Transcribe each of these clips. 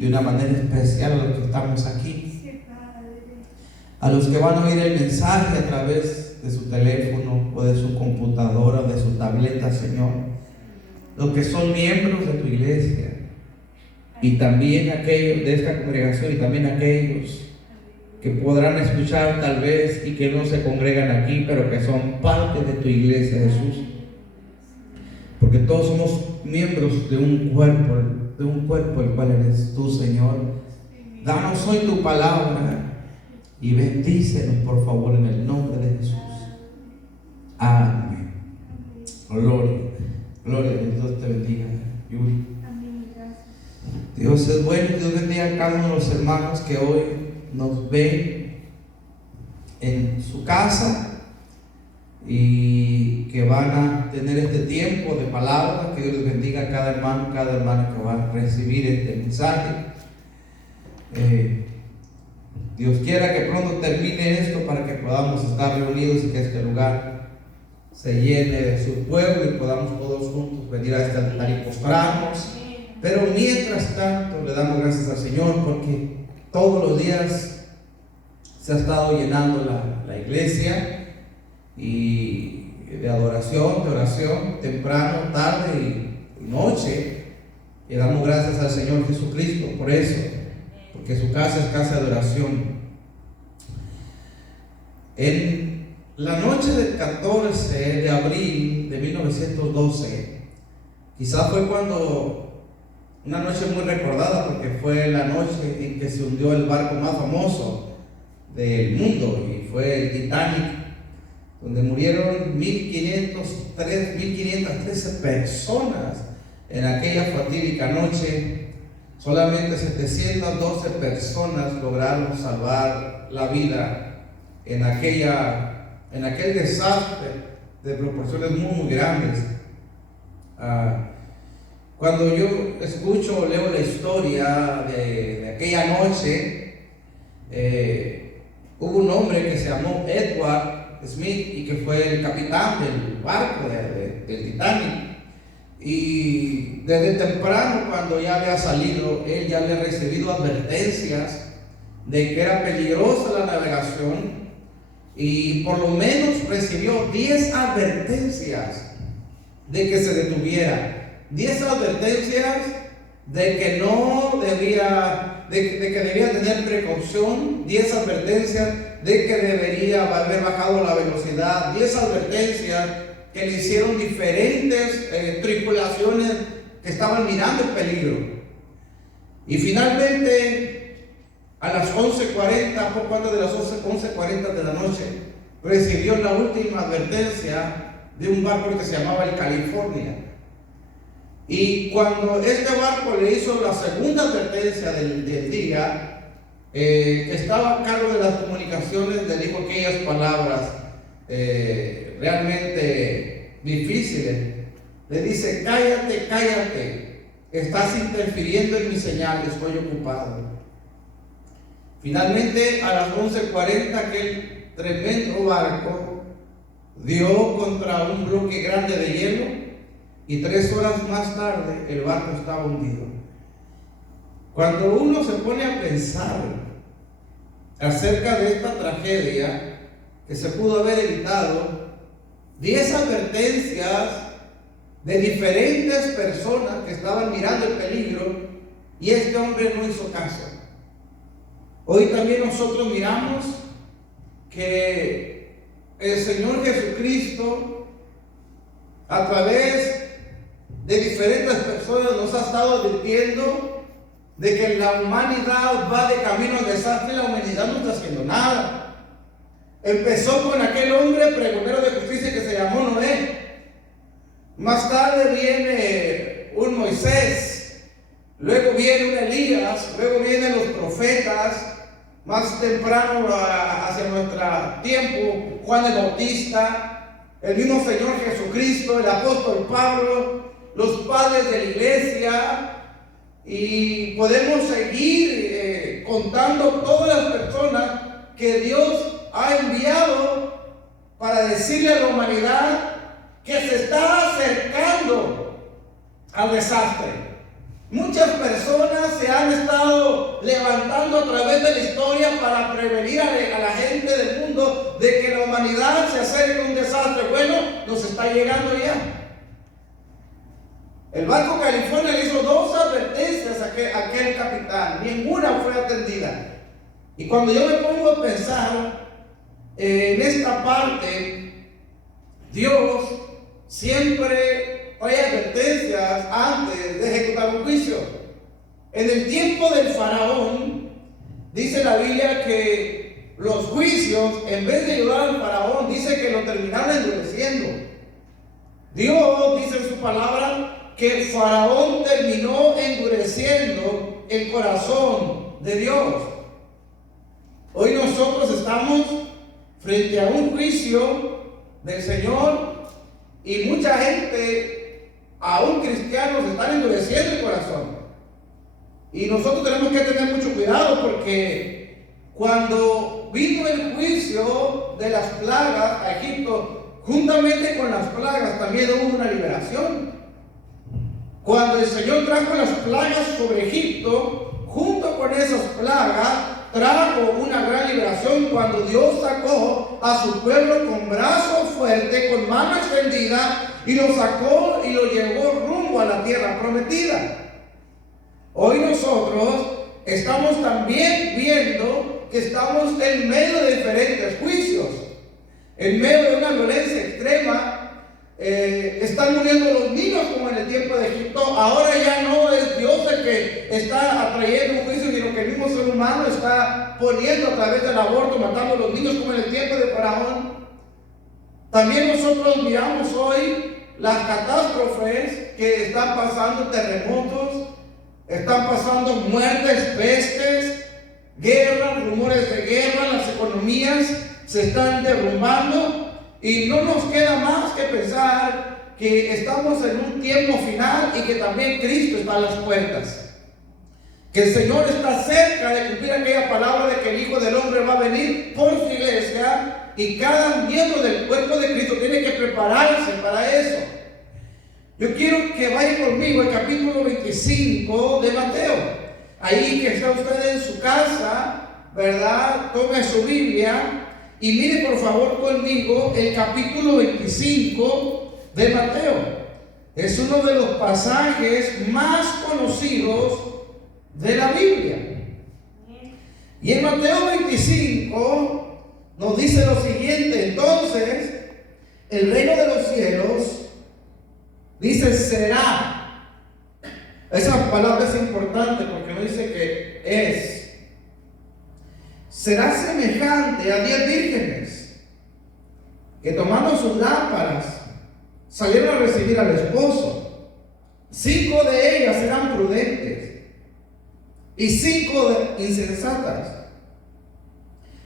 de una manera especial a los que estamos aquí, a los que van a oír el mensaje a través de su teléfono o de su computadora, de su tableta, Señor, los que son miembros de tu iglesia, y también aquellos de esta congregación, y también aquellos que podrán escuchar tal vez y que no se congregan aquí, pero que son parte de tu iglesia, Jesús, porque todos somos miembros de un cuerpo, el cual eres tú, Señor. Danos hoy tu palabra y bendícenos, por favor, en el nombre de Jesús. Amén. Gloria a Dios, te bendiga, Yuri. Dios es bueno, Dios bendiga a cada uno de los hermanos que hoy nos ven en su casa y que van a tener este tiempo de palabra. Que Dios les bendiga a cada hermano que va a recibir este mensaje. Dios quiera que pronto termine esto para que podamos estar reunidos y que este lugar se llene de su pueblo y podamos todos juntos venir a este altar y postrarnos. Pero mientras tanto le damos gracias al Señor porque todos los días se ha estado llenando la iglesia y de adoración, de oración, temprano, tarde y noche. Le damos gracias al Señor Jesucristo por eso, porque su casa es casa de oración. En la noche del 14 de abril de 1912, quizás fue una noche muy recordada, porque fue la noche en que se hundió el barco más famoso del mundo, y fue el Titanic, donde murieron 1513 personas en aquella fatídica noche. Solamente 712 personas lograron salvar la vida en aquel desastre de proporciones muy grandes. Cuando yo escucho o leo la historia de aquella noche, hubo un hombre que se llamó Edward Smith y que fue el capitán del barco del Titanic. Y desde temprano, cuando ya había salido, él ya había recibido advertencias de que era peligrosa la navegación, y por lo menos recibió 10 advertencias de que se detuviera. 10 advertencias de que no debía, de que debía tener precaución, 10 advertencias de que debería haber bajado la velocidad, 10 advertencias que le hicieron diferentes tripulaciones que estaban mirando el peligro. Y finalmente, a las 11:40, poco antes de las 11:40 de la noche, recibió la última advertencia de un barco que se llamaba el California. Y cuando este barco le hizo la segunda advertencia del día, que estaba a cargo de las comunicaciones, le dijo aquellas palabras realmente difíciles. Le dice: cállate, cállate, estás interfiriendo en mi señal, estoy ocupado. Finalmente, a las 11:40, aquel tremendo barco dio contra un bloque grande de hielo, y 3 horas más tarde el barco estaba hundido. Cuando uno se pone a pensar acerca de esta tragedia que se pudo haber evitado, 10 advertencias de diferentes personas que estaban mirando el peligro, y este hombre no hizo caso. Hoy también nosotros miramos que el Señor Jesucristo, a través de diferentes personas, nos ha estado advirtiendo de que la humanidad va de camino al desastre y la humanidad no está haciendo nada. Empezó con aquel hombre pregonero de justicia que se llamó Noé. Más tarde viene un Moisés, luego viene un Elías, luego vienen los profetas. Más temprano, hacia nuestro tiempo, Juan el Bautista, el mismo Señor Jesucristo, el apóstol Pablo, los padres de la iglesia, y podemos seguir contando todas las personas que Dios ha enviado para decirle a la humanidad que se está acercando al desastre. Muchas personas se han estado levantando a través de la historia para prevenir a la gente del mundo de que la humanidad se acerque a un desastre. Bueno, nos está llegando ya. El Banco California le hizo 2 advertencias a aquel capitán, ninguna fue atendida. Y cuando yo me pongo a pensar en esta parte, Dios siempre trae advertencias antes de ejecutar un juicio. En el tiempo del faraón, dice la Biblia que los juicios, en vez de ayudar al faraón, dice que lo terminaron endureciendo. Dios dice en su palabra que el faraón terminó endureciendo el corazón de Dios. Hoy nosotros estamos frente a un juicio del Señor y mucha gente, aún cristianos, están endureciendo el corazón. Y nosotros tenemos que tener mucho cuidado, porque cuando vino el juicio de las plagas a Egipto, juntamente con las plagas también hubo una liberación. Cuando el Señor trajo las plagas sobre Egipto, junto con esas plagas trajo una gran liberación cuando Dios sacó a su pueblo con brazo fuerte, con mano extendida, y lo sacó y lo llevó rumbo a la tierra prometida. Hoy nosotros estamos también viendo que estamos en medio de diferentes juicios, en medio de una violencia extrema. Están muriendo los niños como en el tiempo de Egipto. Ahora ya no es Dios el que está atrayendo un juicio, sino que el mismo ser humano está poniendo a través del aborto, matando a los niños como en el tiempo de Faraón. También nosotros miramos hoy las catástrofes que están pasando, terremotos, están pasando muertes, pestes, guerras, rumores de guerra, las economías se están derrumbando. Y no nos queda más que pensar que estamos en un tiempo final y que también Cristo está a las puertas. Que el Señor está cerca de cumplir aquella palabra de que el Hijo del Hombre va a venir por su iglesia, y cada miembro del cuerpo de Cristo tiene que prepararse para eso. Yo quiero que vayan conmigo al capítulo 25 de Mateo. Ahí que está usted en su casa, ¿verdad? Tome su Biblia y mire por favor conmigo el capítulo 25 de Mateo. Es uno de los pasajes más conocidos de la Biblia. Y en Mateo 25 nos dice lo siguiente: entonces el reino de los cielos, dice, será. Esa palabra es importante porque no dice que es. Será semejante a 10 vírgenes que, tomando sus lámparas, salieron a recibir al esposo. 5 de ellas eran prudentes y 5 insensatas.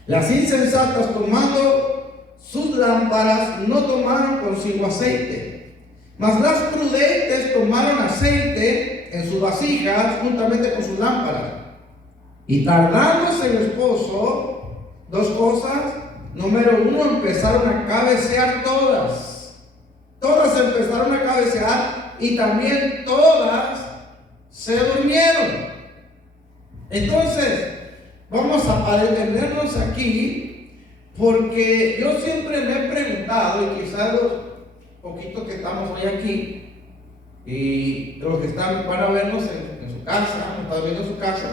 Las insensatas, tomando sus lámparas, no tomaron consigo aceite, mas las prudentes tomaron aceite en sus vasijas juntamente con sus lámparas. Y tardándose el esposo, 2 cosas. Número 1, empezaron a cabecear todas. Todas empezaron a cabecear y también todas se durmieron. Entonces, vamos a detenernos aquí, porque yo siempre me he preguntado, y quizás los poquitos que estamos hoy aquí, y los que van a vernos en su casa, nos están viendo en su casa,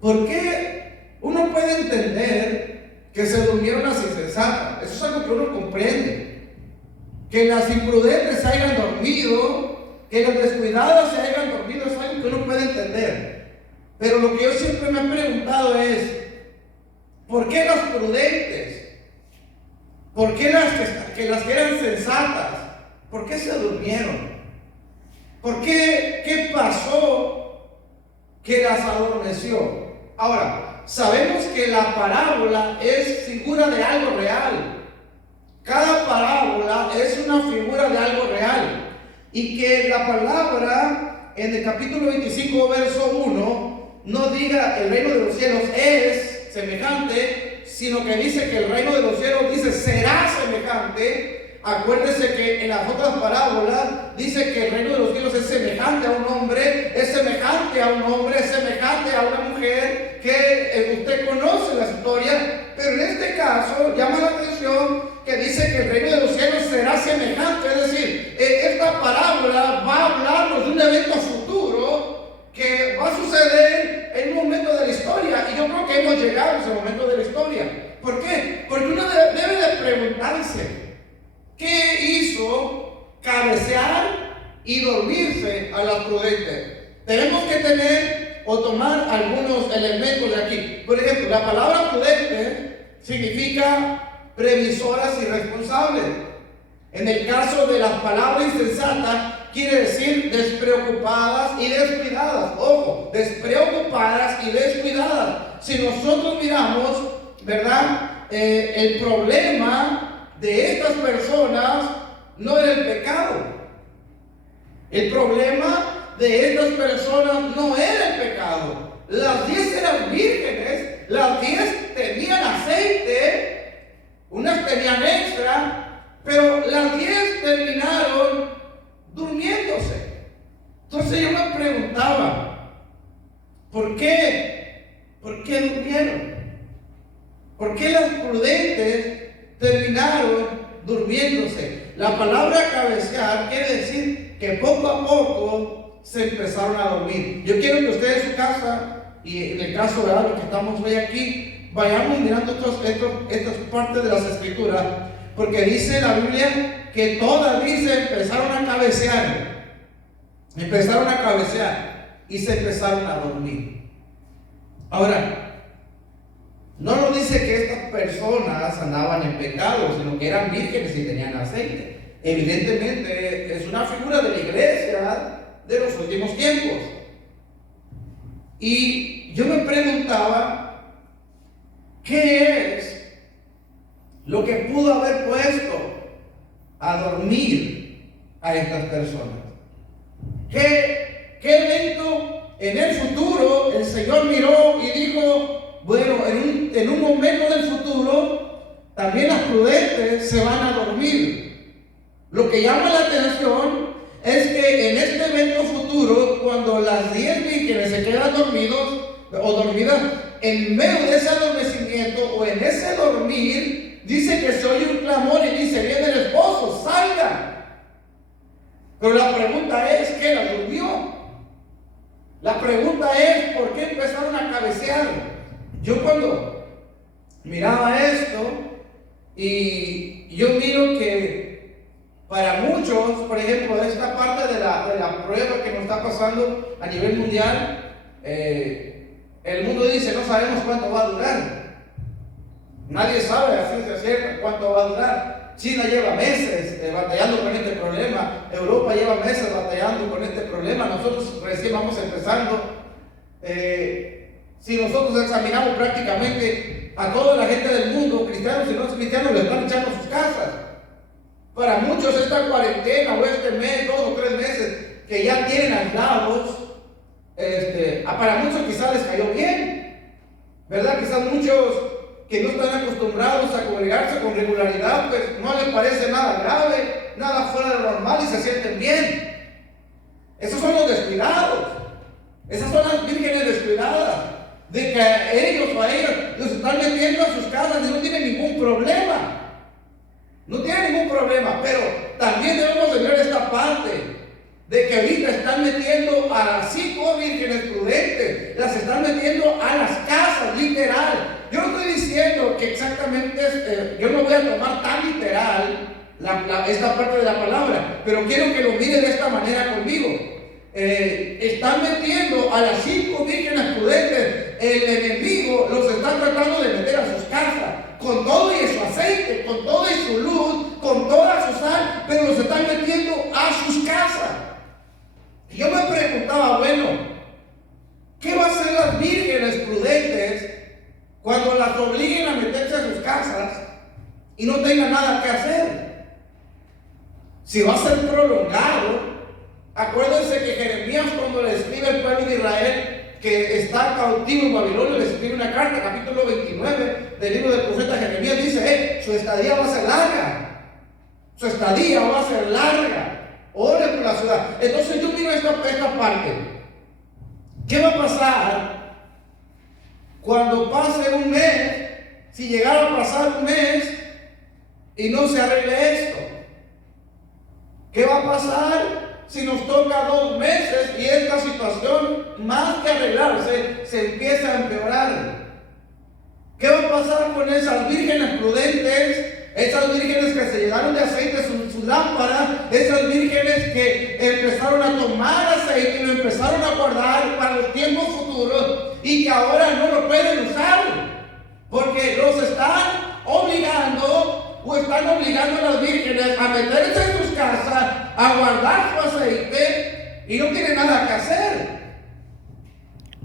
¿por qué uno puede entender que se durmieron las insensatas? Eso es algo que uno comprende. Que las imprudentes se hayan dormido, que las descuidadas se hayan dormido, es algo que uno puede entender. Pero lo que yo siempre me he preguntado es, ¿por qué las prudentes? ¿Por qué las que eran sensatas? ¿Por qué se durmieron? ¿Por qué? ¿Qué pasó que las adormeció? Ahora, sabemos que la parábola es figura de algo real. Cada parábola es una figura de algo real. Y que la palabra en el capítulo 25, verso 1, no diga el reino de los cielos es semejante, sino que dice que el reino de los cielos, dice, será semejante. Acuérdese que en las otras parábolas dice que el reino de los cielos es semejante a un hombre, es semejante a un hombre, es semejante a una mujer que usted conoce la historia, pero en este caso llama la atención que dice que el reino de los cielos será semejante. Es decir, esta parábola va a hablarnos de un evento futuro que va a suceder en un momento de la historia. Y yo creo que hemos llegado a ese momento de la historia. ¿Por qué? Porque uno debe de preguntarse, ¿qué hizo cabecear y dormirse a las prudentes? Tenemos que tener o tomar algunos elementos de aquí. Por ejemplo, la palabra prudente significa previsoras y responsables. En el caso de la palabra insensata, quiere decir despreocupadas y descuidadas. Ojo, despreocupadas y descuidadas. Si nosotros miramos, ¿verdad? El problema de estas personas no era el pecado. El problema de estas personas no era el pecado. Las 10 eran vírgenes, las 10 tenían aceite, unas tenían extra, pero las 10 terminaron durmiéndose. Entonces yo me preguntaba, ¿por qué? ¿Por qué durmieron? ¿Por qué las prudentes terminaron durmiéndose? La palabra cabecear quiere decir que poco a poco se empezaron a dormir. Yo quiero que ustedes en su casa, y en el caso de los que estamos hoy aquí, vayamos mirando estas partes de las escrituras, porque dice la Biblia que todas, dice, empezaron a cabecear y se empezaron a dormir. Ahora, no nos dice que estas personas andaban en pecado, sino que eran vírgenes y tenían aceite. Evidentemente es una figura de la iglesia de los últimos tiempos. Y yo me preguntaba, ¿qué es lo que pudo haber puesto a dormir a estas personas? ¿Qué evento en el futuro el Señor miró y dijo, bueno, en un momento del futuro también las prudentes se van a dormir? Lo que llama la atención es que en este evento futuro, cuando las 10 vírgenes se quedan dormidos o dormidas, en medio de ese adormecimiento o en ese dormir, dice que se oye un clamor y dice, viene el esposo, salgan. Pero la pregunta es, ¿qué la durmió? La pregunta es, ¿por qué empezaron a cabecear? Yo cuando miraba esto, y yo miro que para muchos, por ejemplo, esta parte de la prueba que nos está pasando a nivel mundial, el mundo dice, no sabemos cuánto va a durar. Nadie sabe a ciencia cierta cuánto va a durar. China lleva meses batallando con este problema. Europa lleva meses batallando con este problema. Nosotros recién vamos empezando. Si nosotros examinamos prácticamente a toda la gente del mundo, cristianos y no cristianos, le están echando a sus casas. Para muchos esta cuarentena o este mes, 2 o 3 meses que ya tienen aislados, para muchos quizás les cayó bien, ¿verdad? Quizás muchos que no están acostumbrados a congregarse con regularidad, pues no les parece nada grave, nada fuera de lo normal y se sienten bien. Esos son los descuidados, esas son las vírgenes descuidadas, de que ellos o a ellos los están metiendo a sus casas y no tienen ningún problema. No tiene ningún problema, pero también debemos de ver esta parte de que ahorita están metiendo a las 5 vírgenes prudentes, las están metiendo a las casas, literal. Yo no estoy diciendo que exactamente, yo no voy a tomar tan literal esta parte de la palabra, pero quiero que lo mire de esta manera conmigo. Están metiendo a las 5 vírgenes prudentes, el enemigo los está tratando de meter a sus casas, con todo y su aceite, con toda y su luz, con toda su sal, pero los están metiendo a sus casas. Y yo me preguntaba, bueno, ¿qué va a hacer las vírgenes prudentes cuando las obliguen a meterse a sus casas y no tengan nada que hacer? Si va a ser prolongado, acuérdense que Jeremías, cuando le escribe al pueblo de Israel que está cautivo en Babilonia, le escribe una carta, capítulo 29 del libro del profeta Jeremías, dice, su estadía va a ser larga, su estadía va a ser larga, oren por la ciudad. Entonces yo miro esta parte, ¿qué va a pasar cuando pase un mes, si llegara a pasar un mes y no se arregle esto? ¿Qué va a pasar si nos toca 2 meses y esta situación, más que arreglarse, se empieza a empeorar? ¿Qué va a pasar con esas vírgenes prudentes? Esas vírgenes que se llenaron de aceite su lámpara, esas vírgenes que empezaron a tomar aceite y lo empezaron a guardar para los tiempos futuros y que ahora no lo pueden usar porque los están obligando o están obligando a las vírgenes a meterse en sus casas, a guardar su aceite y no tienen nada que hacer.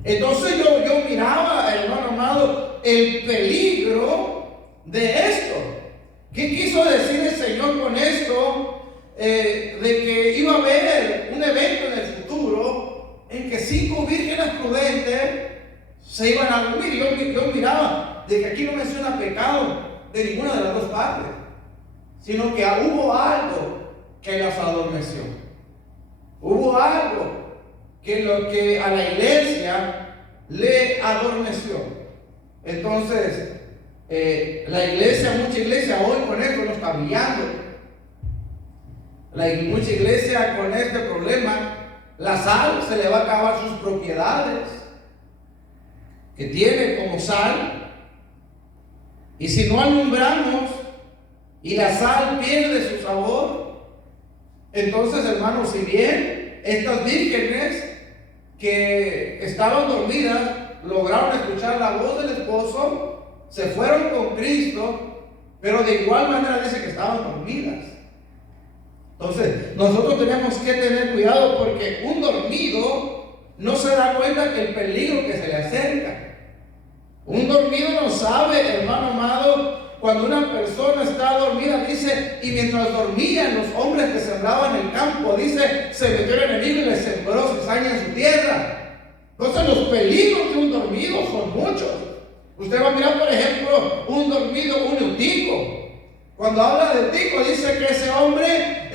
Entonces yo miraba, hermano amado, el peligro de esto. ¿Qué quiso decir el Señor con esto? De que iba a haber un evento en el futuro en que 5 vírgenes prudentes se iban a dormir. Yo miraba de que aquí no menciona pecado de ninguna de las dos partes, sino que hubo algo que las adormeció. Hubo algo que a la iglesia le adormeció. Entonces, mucha iglesia hoy con esto no está brillando. Mucha iglesia con este problema, la sal se le va a acabar sus propiedades que tiene como sal. Y si no alumbramos y la sal pierde su sabor, entonces, hermanos, si bien estas vírgenes que estaban dormidas lograron escuchar la voz del esposo, se fueron con Cristo, pero de igual manera dice que estaban dormidas. Entonces, nosotros tenemos que tener cuidado porque un dormido no se da cuenta del peligro que se le acerca. Un dormido no sabe, hermano amado, cuando una persona está dormida, dice, y mientras dormían los hombres que sembraban el campo, dice, se metió el enemigo y le sembró cizaña en su tierra. Entonces los peligros de un dormido son muchos. Usted va a mirar, por ejemplo, un dormido, un eutico. Cuando habla de eutico, dice que ese hombre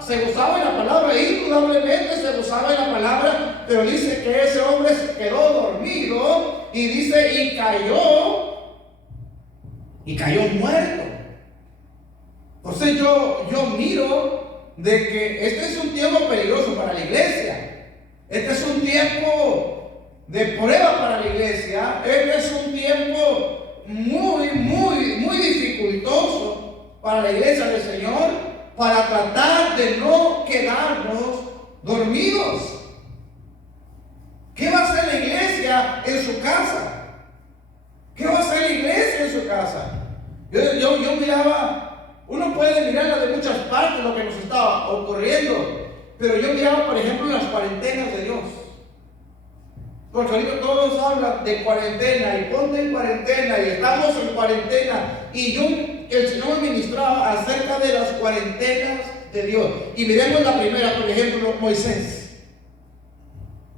se gozaba en la palabra, indudablemente se gozaba en la palabra, pero dice que ese hombre se quedó dormido y dice, y cayó muerto. Entonces yo miro de que este es un tiempo peligroso para la iglesia. Este es un tiempo de prueba para la iglesia. Este es un tiempo muy dificultoso para la iglesia del Señor, para tratar de no quedarnos dormidos. ¿Qué va a hacer la iglesia en su casa? ¿Qué va a hacer la iglesia en su casa? Yo miraba, uno puede mirarla de muchas partes lo que nos estaba ocurriendo, pero yo miraba, por ejemplo, las cuarentenas de Dios. Porque ahorita todos hablan de cuarentena y ponte en cuarentena y estamos en cuarentena. Y el Señor me ministraba acerca de las cuarentenas de Dios. Y miremos la primera, por ejemplo, Moisés.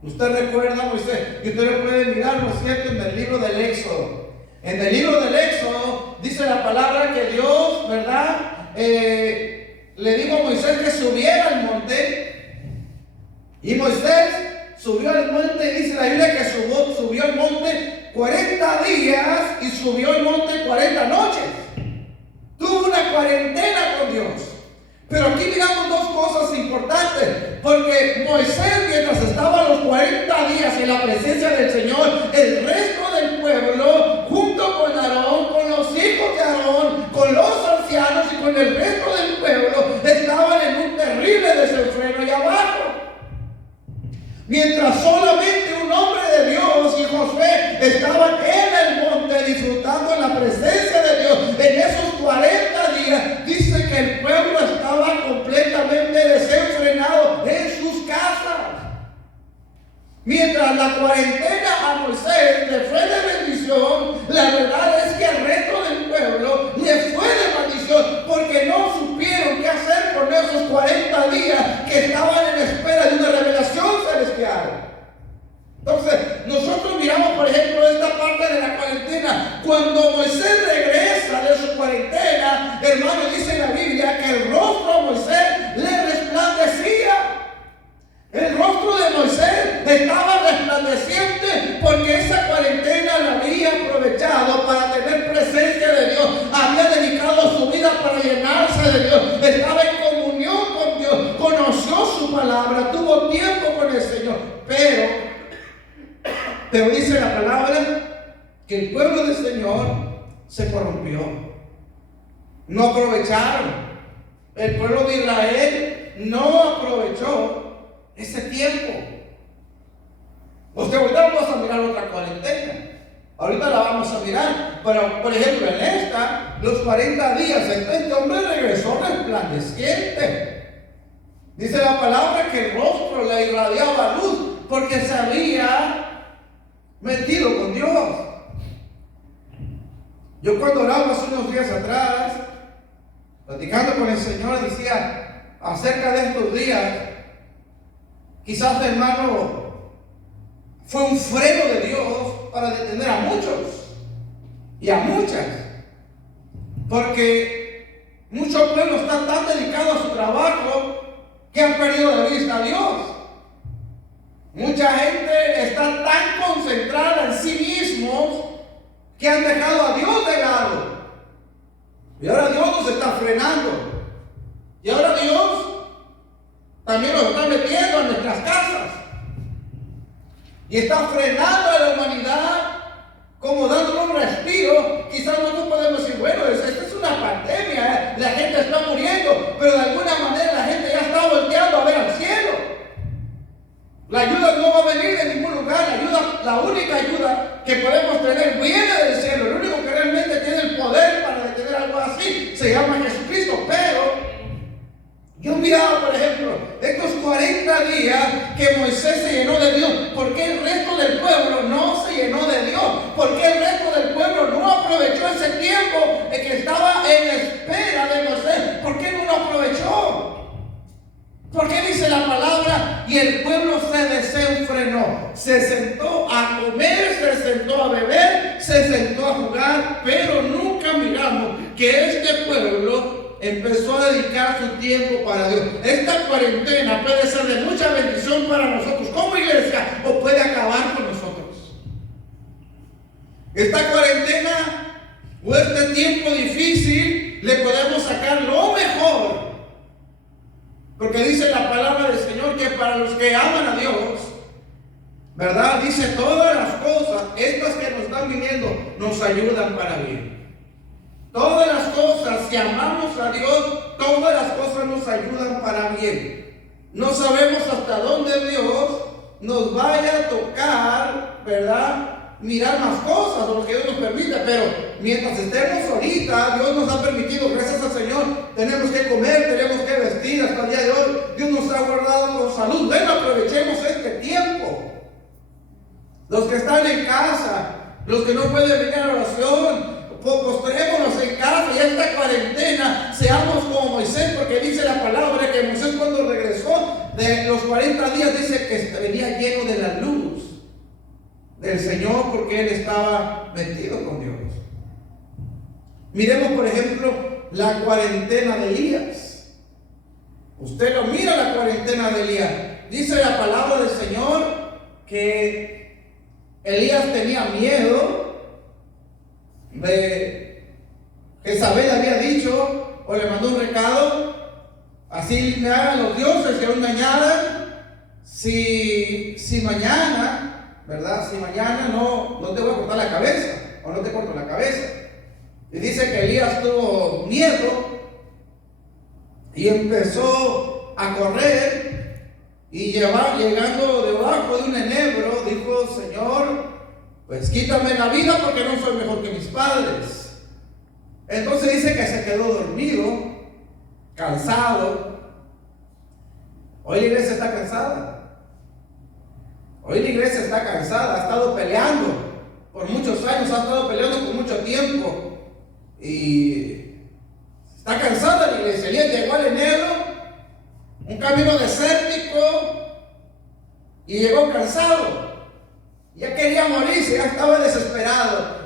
Usted recuerda a Moisés, y usted lo puede mirar, ¿no es cierto?, en el libro del Éxodo. En el libro del Éxodo dice la palabra que Dios, ¿verdad?, le dijo a Moisés que subiera al monte. Y Moisés subió al monte, y dice la Biblia que subió al monte 40 días y subió al monte 40 noches. Tuvo una cuarentena con Dios. Pero aquí miramos 2 cosas importantes, porque Moisés, mientras estaba los 40 días en la presencia del Señor, el resto del pueblo, junto con Aarón, con los hijos de Aarón, con los ancianos y con el resto del pueblo, estaban en un terrible desenfreno y abajo. Mientras solamente un hombre de Dios y Josué estaban en el monte disfrutando en la presencia de Dios, en esos 40 días, dice que el pueblo estaba completamente desenfrenado en sus casas. Mientras la cuarentena a Moisés le fue de bendición, la verdad es que al resto del pueblo le fue de maldición, porque no supieron qué hacer con esos 40 días que estaban en espera de una revelación celestial. Entonces, nosotros miramos, por ejemplo, esta parte de la cuarentena. Cuando Moisés regresa de su cuarentena, hermano, dice en la Biblia que el rostro a Moisés le resplandecía. El rostro de Moisés estaba resplandeciente porque esa cuarentena le había Pero dice la palabra que el pueblo del Señor se corrompió. No aprovecharon. El pueblo de Israel no aprovechó ese tiempo. Ahorita vamos a mirar otra cuarentena. Ahorita la vamos a mirar. Pero, por ejemplo, en esta, los 40 días, este hombre regresó resplandeciente. Dice la palabra que el rostro le irradiaba luz porque se había metido con Dios. Yo cuando oraba hace unos días atrás, platicando con el Señor, decía acerca de estos días, quizás, hermano, fue un freno de Dios para detener a muchos y a muchas, porque muchos pueblos están tan dedicados a su trabajo que han perdido de vista a Dios. Mucha gente está tan concentrada en sí mismos que han dejado a Dios de lado. Y ahora Dios nos está frenando. Y ahora Dios también nos está metiendo en nuestras casas. Y está frenando a la humanidad, como dándole un respiro. Quizás nosotros podemos decir, bueno, esta es una pandemia, la gente está muriendo, pero de alguna manera la gente ya está volteando a ver al cielo. La ayuda no va a venir de ningún lugar. La única ayuda que podemos tener viene del cielo. El único que realmente tiene el poder para detener algo así se llama Jesucristo. Pero yo miraba, por ejemplo, estos 40 días que Moisés se llenó de Dios. ¿Por qué el resto del pueblo no se llenó de Dios? ¿Por qué el resto del pueblo no aprovechó ese tiempo que estaba en espera de Moisés? ¿Por qué no lo aprovechó? ¿Por qué dice la palabra? Y el pueblo se desenfrenó. Se sentó a comer, se sentó a beber, se sentó a jugar, pero nunca miramos que este pueblo empezó a dedicar su tiempo para Dios. Esta cuarentena puede ser de mucha bendición para nosotros como iglesia o puede acabar con nosotros. Esta cuarentena o este tiempo difícil le podemos sacar lo mejor. Porque dice la palabra del Señor que para los que aman a Dios, ¿verdad? Dice todas las cosas, estas que nos están viniendo, nos ayudan para bien. Todas las cosas, si amamos a Dios, todas las cosas nos ayudan para bien. No sabemos hasta dónde Dios nos vaya a tocar, ¿verdad? Mirar más cosas o lo que Dios nos permita, pero mientras estemos ahorita, Dios nos ha permitido, gracias al Señor, tenemos que comer, tenemos que vestir hasta el día de hoy. Dios nos ha guardado con salud. Ven, aprovechemos este tiempo. Los que están en casa, los que no pueden venir a la oración, postrémonos en casa y esta cuarentena seamos como Moisés, porque dice la palabra que Moisés cuando regresó de los 40 días dice que venía lleno de la luz del Señor porque él estaba metido con Dios. Miremos por ejemplo la cuarentena de Elías. Usted lo mira, la cuarentena de Elías. Dice la palabra del Señor que Elías tenía miedo de Jezabel, había dicho o le mandó un recado: así me hagan los dioses que hoy me añadan, si mañana, ¿verdad? Si mañana no te voy a cortar la cabeza, o no te corto la cabeza. Y dice que Elías tuvo miedo y empezó a correr, y llegando debajo de un enebro dijo: Señor, pues quítame la vida porque no soy mejor que mis padres. Entonces dice que se quedó dormido, cansado. Hoy la iglesia está cansada. Hoy la iglesia está cansada, ha estado peleando por muchos años, ha estado peleando por mucho tiempo. Y está cansada la iglesia. Elías llegó al enebro, un camino desértico, y llegó cansado. Ya quería morirse, ya estaba desesperado.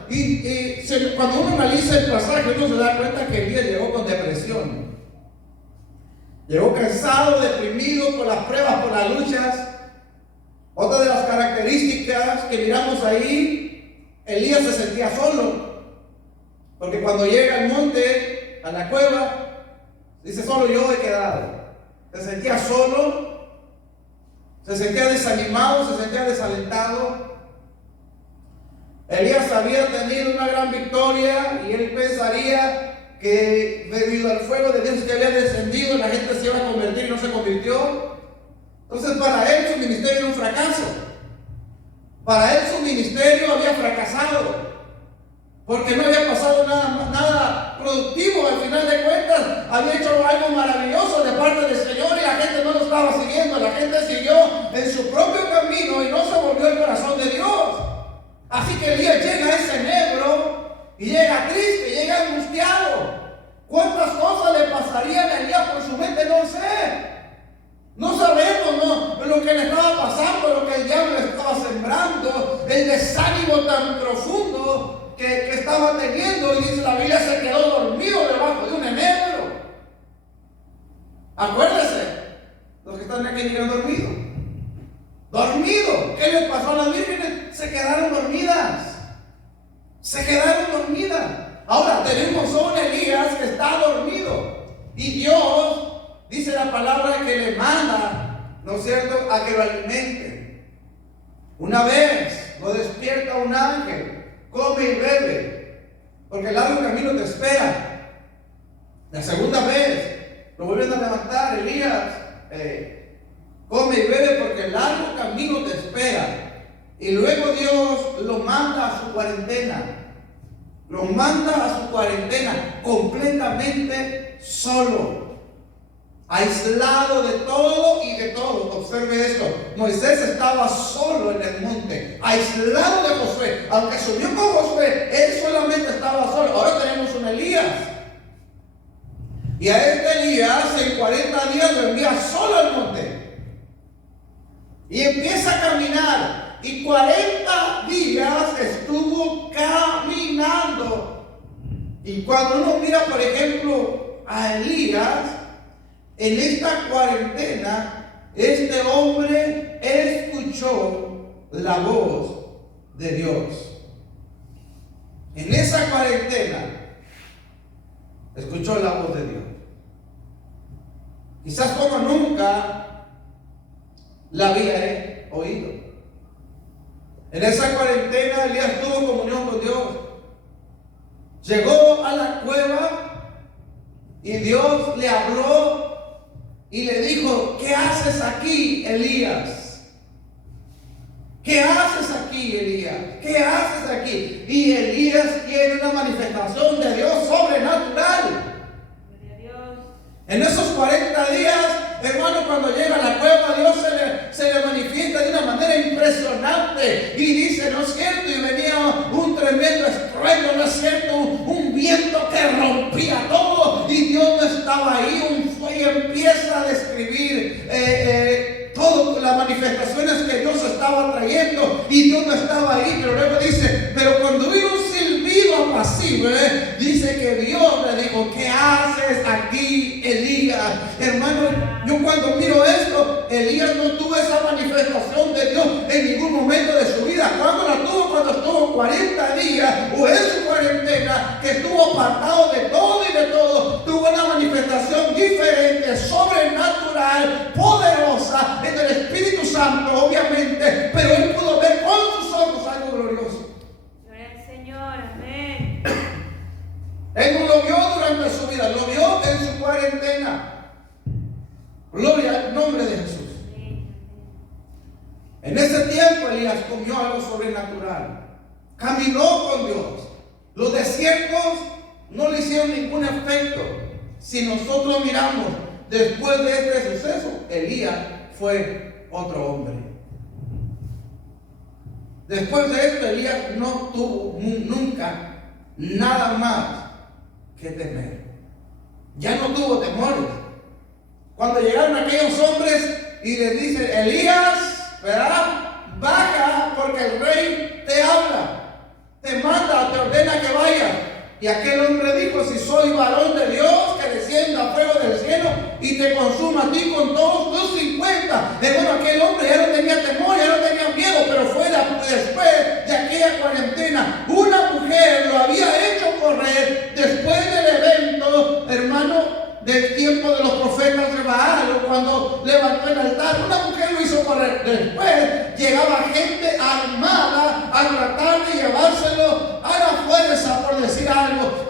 Cuando uno analiza el pasaje, uno se da cuenta que Elías llegó con depresión. Llegó cansado, deprimido por las pruebas, por las luchas. Otra de las características que miramos ahí, Elías se sentía solo. Porque cuando llega al monte, a la cueva, dice: solo yo he quedado. Se sentía solo, se sentía desanimado, se sentía desalentado. Elías había tenido una gran victoria y él pensaría que debido al fuego de Dios que había descendido, la gente se iba a convertir y no se convirtió. Entonces para él su ministerio era un fracaso. Para él su ministerio había fracasado, porque no había pasado nada productivo. Al final de cuentas había hecho algo maravilloso de parte del Señor y la gente no lo estaba siguiendo. La gente siguió en su propio camino y no se volvió al corazón de Dios. Así que Elías llega a ese enebro y llega triste, llega angustiado. ¿Cuántas cosas le pasarían a Elías por su mente? No sé. No sabemos, ¿no?, lo que le estaba pasando, lo que el diablo le estaba sembrando, el desánimo tan profundo que estaba teniendo. Y dice la Biblia, se quedó dormido debajo de un enebro. Acuérdese, los que están aquí llegan dormidos. Dormido. ¿Qué les pasó a las vírgenes? Se quedaron dormidas. Se quedaron dormidas. Ahora tenemos a un Elías que está dormido. Y Dios dice la palabra que le manda, ¿no es cierto?, a que lo alimente. Una vez lo despierta un ángel, come y bebe, porque el largo camino te espera. La segunda vez lo vuelven a levantar, Elías, come y bebe porque el largo camino te espera. Y luego Dios lo manda a su cuarentena. Lo manda a su cuarentena completamente solo, aislado de todo y de todo. Observe esto: Moisés estaba solo en el monte, aislado de Josué. Aunque subió con Josué, él solamente estaba solo. Ahora tenemos un Elías, y a este Elías en 40 días lo envía solo al monte y empieza a caminar. Y 40 días estuvo caminando. Y cuando uno mira, por ejemplo, a Elías en esta cuarentena, este hombre escuchó la voz de Dios. En esa cuarentena escuchó la voz de Dios. Quizás como nunca la había oído. En esa cuarentena Elías tuvo comunión con Dios. Llegó a la cueva y Dios le habló y le dijo: ¿qué haces aquí, Elías? ¿Qué haces aquí, Elías? ¿Qué haces aquí? Y Elías tiene una manifestación de Dios sobrenatural. En esos 40 días, hermano, cuando llega a la cueva, Dios se le manifiesta de una manera impresionante. Y dice, ¿no es cierto? Y venía un tremendo estruendo, ¿no es cierto? Un viento que rompía todo. Y Dios no estaba ahí. Y empieza a describir todas las manifestaciones que Dios estaba trayendo. Y Dios no estaba ahí. Pero luego dice, pero cuando vino un silbido apacible, dice que Dios le dijo: ¿qué haces aquí, Elías? Hermano, yo cuando miro esto, Elías no tuvo esa manifestación de Dios en ningún momento de su vida. ¿Cuándo la tuvo? Cuando estuvo 40 días o en su cuarentena, que estuvo apartado de todo y de todo. Tuvo una manifestación diferente, sobrenatural, poderosa, en el Espíritu Santo, obviamente, pero él pudo ver con sus ojos algo glorioso. Gloria al Señor, amén. Él no lo vio durante su vida, lo vio en su cuarentena. Gloria al nombre de Jesús. En ese tiempo Elías comió algo sobrenatural. Caminó con Dios. Los desiertos no le hicieron ningún efecto. Si nosotros miramos después de este suceso, Elías fue otro hombre. Después de esto, Elías no tuvo nunca nada más que temer. Ya no tuvo temores. Cuando llegaron aquellos hombres y les dice: Elías, ¿verdad?, baja porque el rey te habla, te manda, te ordena que vayas. Y aquel hombre dijo: si soy varón de Dios, que descienda fuego del cielo y te consuma a ti con todos tus 50. Bueno, aquel hombre ya no tenía temor, ya no tenía miedo, pero fue después de aquella cuarentena. Una mujer lo había hecho correr después del evento, hermano, del tiempo de los profetas de Baal, cuando levantó el altar. Una mujer lo hizo correr. Después llegaba gente armada a tratar de llevarse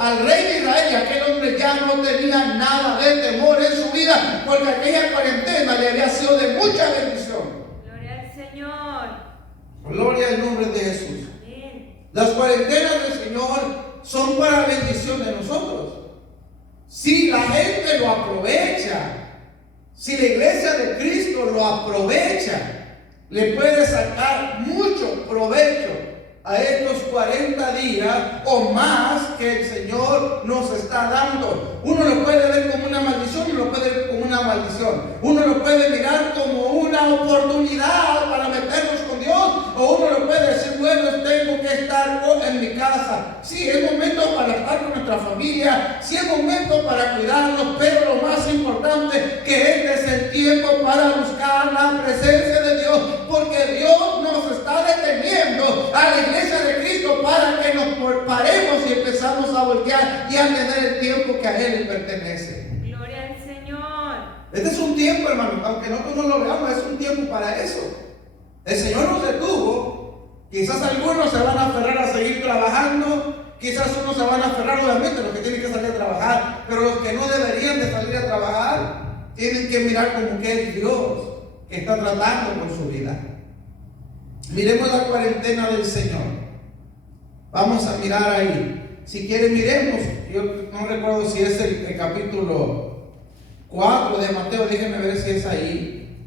al rey de Israel, y aquel hombre ya no tenía nada de temor en su vida, porque aquella cuarentena le había sido de mucha bendición. Gloria al Señor. Gloria al nombre de Jesús. Amén. Las cuarentenas del Señor son para bendición de nosotros. Si la gente lo aprovecha, si la iglesia de Cristo lo aprovecha, le puede sacar mucho provecho a estos 40 días o más que el Señor nos está dando. Uno lo puede ver como una maldición, uno lo puede ver como una maldición. Uno lo puede mirar como una oportunidad para meternos con Dios, o uno lo puede decir, bueno, tengo que estar en mi casa. Sí, es momento para estar con nuestra familia, sí es momento para cuidarnos, pero lo más importante que este es el tiempo para buscar la presencia de Dios, porque Dios nos está deteniendo a la iglesia de Cristo para que nos paremos y empezamos a voltear y a tener el tiempo que a Él le pertenece. Gloria al Señor. Este es un tiempo, hermano, aunque nosotros no lo veamos, es un tiempo para eso. El Señor nos detuvo. Quizás algunos se van a aferrar a seguir trabajando, quizás unos se van a aferrar, obviamente, los que tienen que salir a trabajar, pero los que no deberían de salir a trabajar tienen que mirar como que es Dios que está tratando con su vida. Miremos la cuarentena del Señor. Vamos a mirar ahí. Si quieren, miremos. Yo no recuerdo si es el capítulo 4 de Mateo. Déjenme ver si es ahí.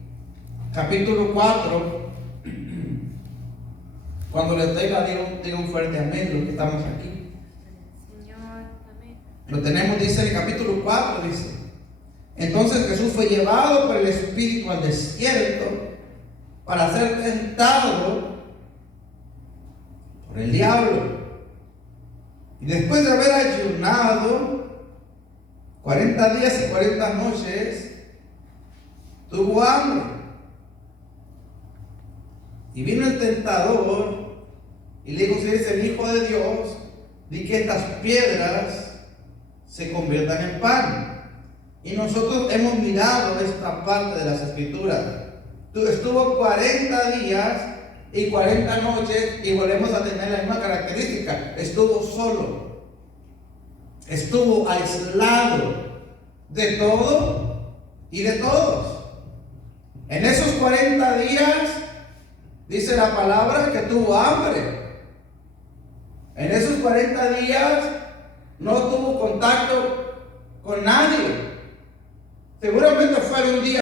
Capítulo 4. Cuando les diga un fuerte amén, los que estamos aquí. Señor, amén. Lo tenemos, dice el capítulo 4, dice. Entonces Jesús fue llevado por el Espíritu al desierto para ser tentado por el diablo. Y después de haber ayunado 40 días y 40 noches, tuvo hambre. Y vino el tentador y le dijo, si eres el Hijo de Dios, di que estas piedras se conviertan en pan. Y nosotros hemos mirado esta parte de las Escrituras. Estuvo 40 días y 40 noches y volvemos a tener la misma característica. Estuvo solo. Estuvo aislado de todo y de todos. En esos 40 días dice la palabra que tuvo hambre. En esos 40 días no tuvo contacto con nadie. Seguramente fueron días